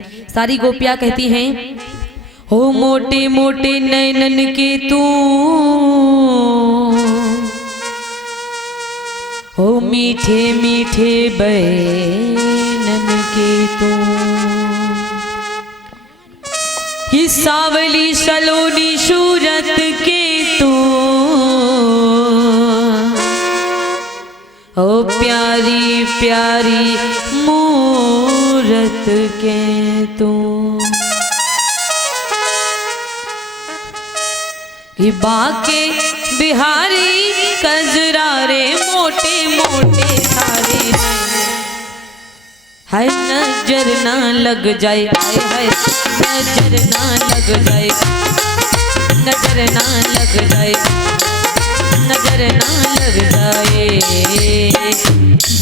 सारी गोपियां कहती हैं, हो मोटे मोटे नैनन के तू, हो मीठे मीठे बैनन के तू, कि सावली सलोनी सूरत के तू, ओ प्यारी प्यारी मूरत के तू, कि बाके बिहारी कजरा रे मोटे मोटे सारे, है नजर ना लग जाए, है नजर ना लग जाए, नजर ना लग जाए, नजर ना लग जाए,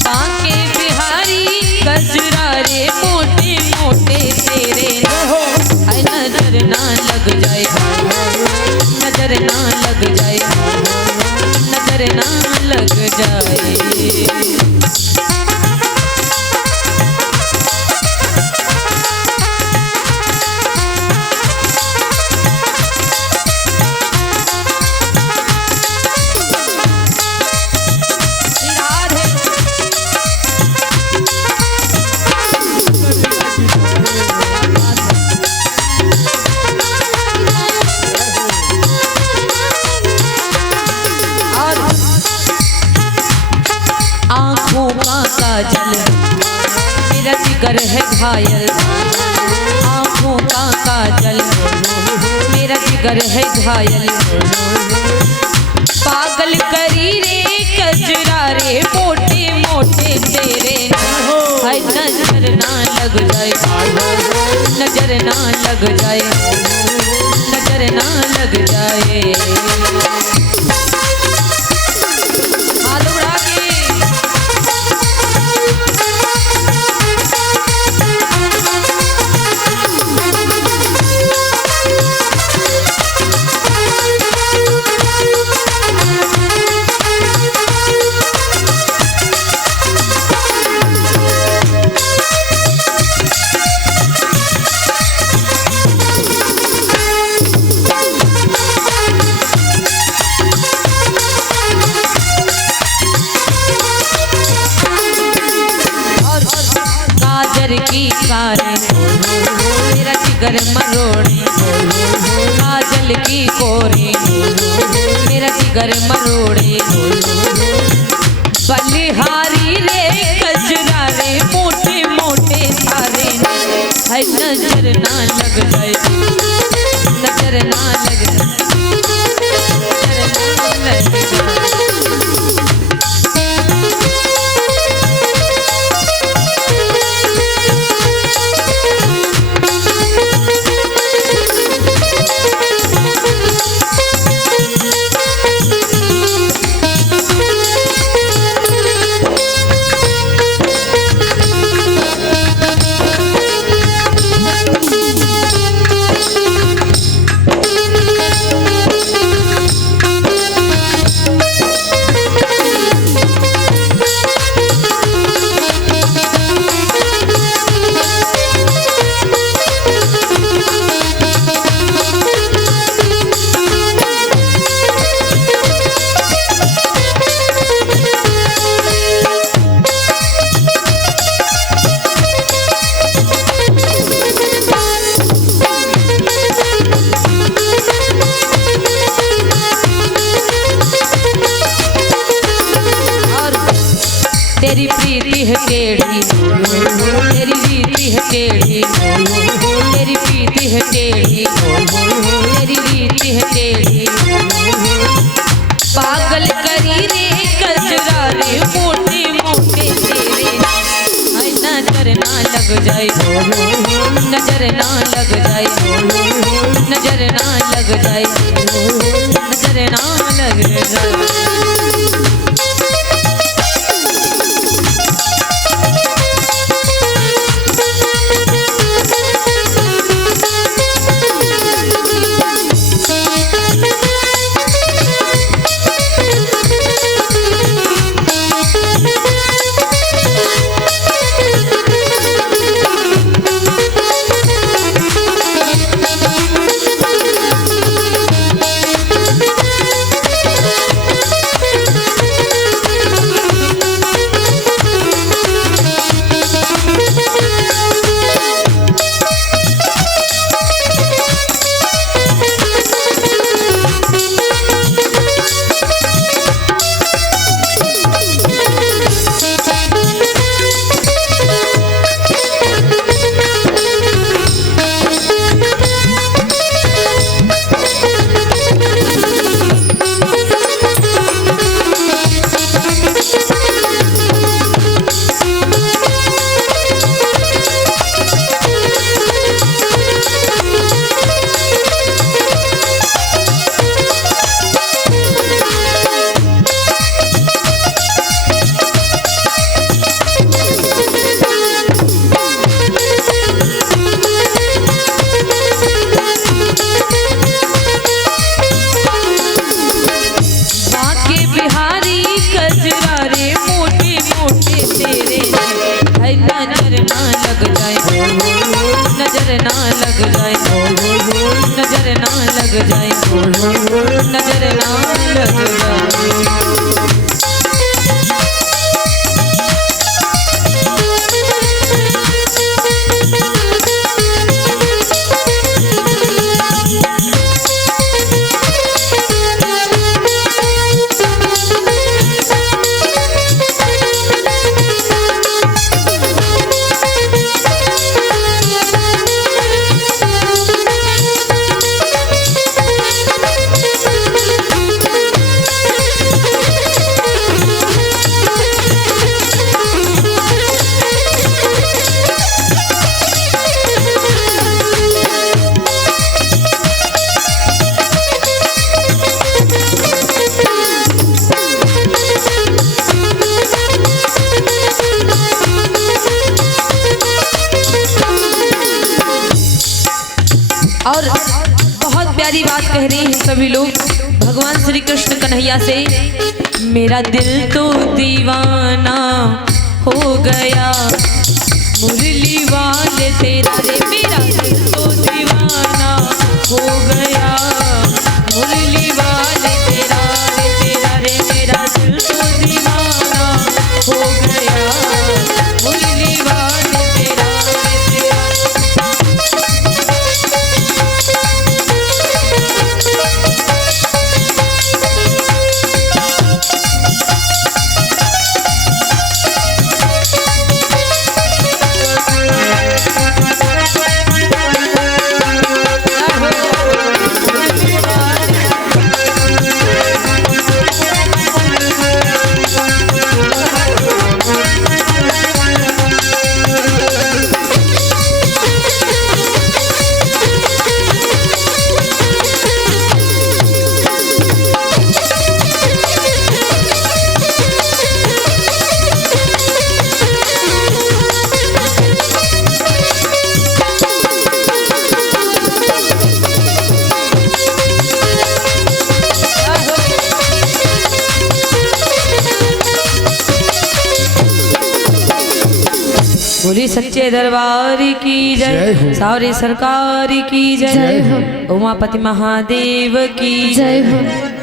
बाके बिहारी कजरा रे मोटे मोटे तेरे, है नजर ना लग जाए, नजर ना लग जाए, नजर ना लग जाए। आँखों का काजल मेरा जिगर है घायल, आँखों का काजल मेरा जिगर है घायल, पागल करी रे कजरा रे मोटे मोटे तेरे, है नजर ना लग जाए, नजर ना लग जाए, नजर ना लग जाए। की कारे मेरा जिगर मरोड़े, काजल की कोरे मेरा जिगर मरोड़े, बलिहारी रे कजरा रे मोटे मोटे सारे, है नजर ना लग जाए, नजर ना लग जाए, नजर ना लग जाए। तेरी प्रीति है टेढ़ी, तेरी रीति है टेढ़ी, तेरी प्रीति है टेढ़ी, तेरी रीति है टेढ़ी, पागल करी रे कजरा रे मोटे मोटे तेरे, है नजर ना लग जाए, नजर ना लग जाए, नजर ना लग जाए, नजर ना लग जाए। नजर ना लग जाए, नजर ना लग जाए, नजर ना लग जाए। और बहुत प्यारी बात कह रहे हैं सभी लोग भगवान श्री कृष्ण कन्हैया से, मेरा दिल तो दीवाना हो गया मुरली वाले तेरा रे, मेरा दिल तो दीवाना हो गया मुरली वाले तेरा रे, मेरा दिल तो दीवाना हो गया मुरली वाले तेरा रे। बोली सच्चे दरबार की जय, सारे सरकार की जय, उमापति महादेव की जय।